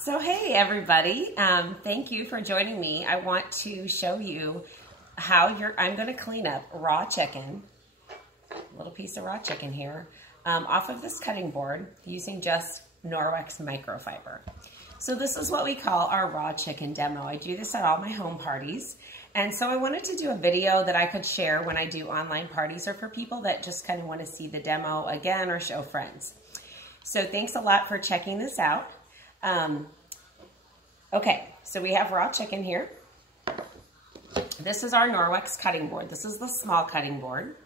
So hey everybody, thank you for joining me. I want to show you how I'm going to clean up raw chicken, a little piece of raw chicken here, off of this cutting board using just Norwex microfiber. So this is what we call our raw chicken demo. I do this at all my home parties. And so I wanted to do a video that I could share when I do online parties or for people that just kind of want to see the demo again or show friends. So thanks a lot for checking this out. Okay, so we have raw chicken here. This is our Norwex cutting board. This is the small cutting board.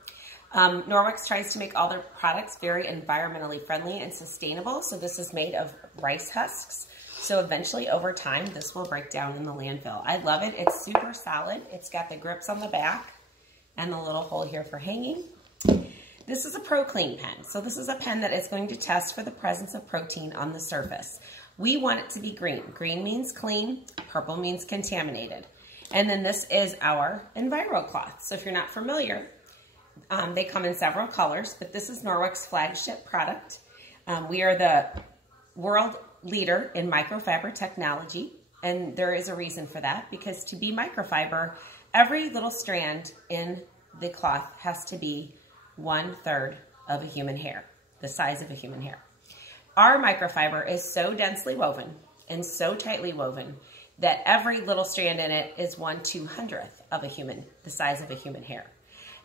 Norwex tries to make all their products very environmentally friendly and sustainable. So this is made of rice husks. So eventually over time, this will break down in the landfill. I love it. It's super solid. It's got the grips on the back and the little hole here for hanging. This is a ProClean pen. So this is a pen that is going to test for the presence of protein on the surface. We want it to be green. Green means clean, purple means contaminated. And then this is our EnviroCloth. So if you're not familiar, they come in several colors, but this is Norwex flagship product. We are the world leader in microfiber technology, and there is a reason for that, because to be microfiber, every little strand in the cloth has to be 1/3 of a human hair, the size of a human hair. Our microfiber is so densely woven and so tightly woven that every little strand in it is 1/200th of the size of a human hair.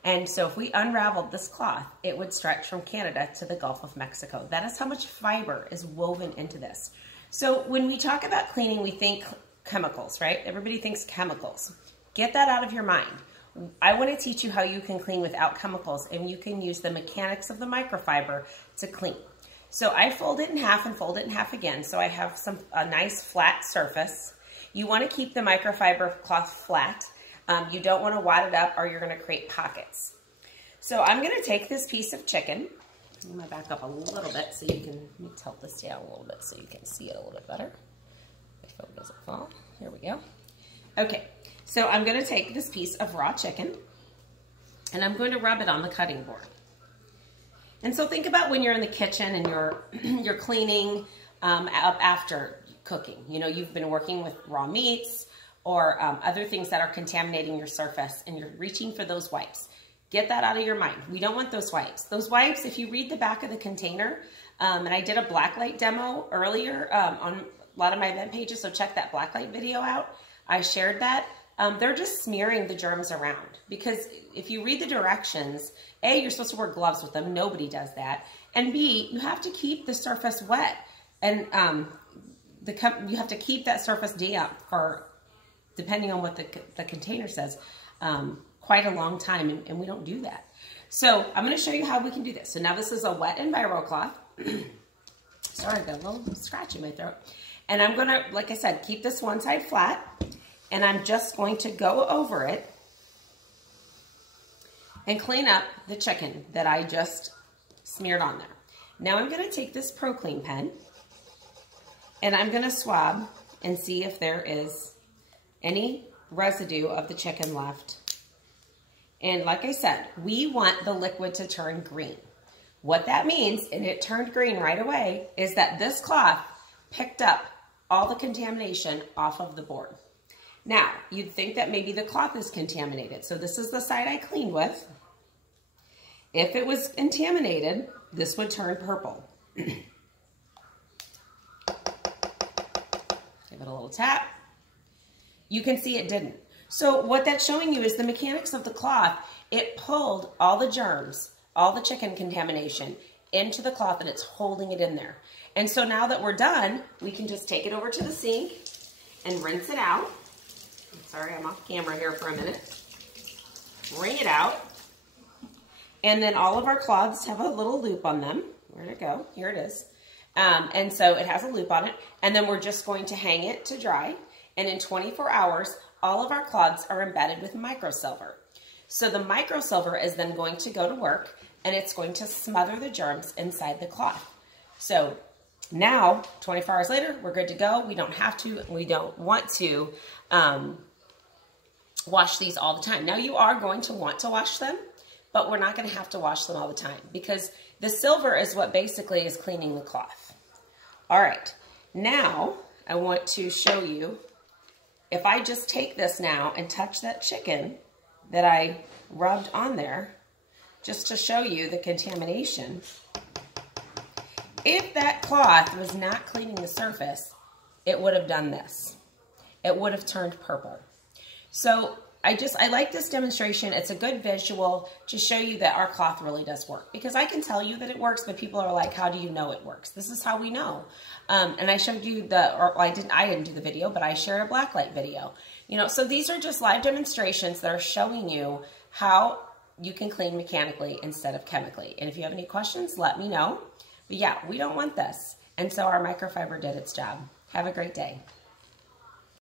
And so if we unraveled this cloth, it would stretch from Canada to the Gulf of Mexico. That is how much fiber is woven into this. So when we talk about cleaning, we think chemicals, right? Everybody thinks chemicals. Get that out of your mind. I want to teach you how you can clean without chemicals, and you can use the mechanics of the microfiber to clean. So I fold it in half and fold it in half again, so I have a nice flat surface. You want to keep the microfiber cloth flat. You don't want to wad it up or you're going to create pockets. So I'm going to take this piece of chicken. I'm going to back up a little bit so you can, let me tilt this down a little bit so you can see it a little bit better. My phone doesn't fall. Here we go. Okay, so I'm going to take this piece of raw chicken and I'm going to rub it on the cutting board. And so think about when you're in the kitchen and you're cleaning up after cooking. You know, you've been working with raw meats or other things that are contaminating your surface, and you're reaching for those wipes. Get that out of your mind. We don't want those wipes. Those wipes, if you read the back of the container, and I did a blacklight demo earlier on a lot of my event pages, so check that blacklight video out. I shared that. They're just smearing the germs around, because if you read the directions, A, you're supposed to wear gloves with them. Nobody does that. And B, you have to keep the surface wet. And you have to keep that surface damp for, depending on what the container says, quite a long time, and we don't do that. So I'm going to show you how we can do this. So now this is a wet EnviroCloth. Sorry, I got a little scratch in my throat. And I'm going to, like I said, keep this one side flat. And I'm just going to go over it and clean up the chicken that I just smeared on there. Now I'm going to take this ProClean pen and I'm going to swab and see if there is any residue of the chicken left. And like I said, we want the liquid to turn green. What that means, and it turned green right away, is that this cloth picked up all the contamination off of the board. Now, you'd think that maybe the cloth is contaminated. So this is the side I cleaned with. If it was contaminated, this would turn purple. Give it a little tap. You can see it didn't. So what that's showing you is the mechanics of the cloth. It pulled all the germs, all the chicken contamination into the cloth, and it's holding it in there. And so now that we're done, we can just take it over to the sink and rinse it out. Sorry, I'm off camera here for a minute. Wring it out. And then all of our cloths have a little loop on them. Where'd it go? Here it is. And so it has a loop on it. And then we're just going to hang it to dry. And in 24 hours, all of our cloths are embedded with microsilver. So the microsilver is then going to go to work, and it's going to smother the germs inside the cloth. So now, 24 hours later, we're good to go. We don't have to, we don't want to wash these all the time. Now, you are going to want to wash them, but we're not going to have to wash them all the time, because the silver is what basically is cleaning the cloth. All right, now I want to show you, if I just take this now and touch that chicken that I rubbed on there, just to show you the contamination, if that cloth was not cleaning the surface, it would have done this. It would have turned purple. So I like this demonstration. It's a good visual to show you that our cloth really does work, because I can tell you that it works, but people are like, how do you know it works? This is how we know. And I showed you I didn't do the video, but I share a blacklight video. You know, so these are just live demonstrations that are showing you how you can clean mechanically instead of chemically. And if you have any questions, let me know. But yeah, we don't want this. And so our microfiber did its job. Have a great day.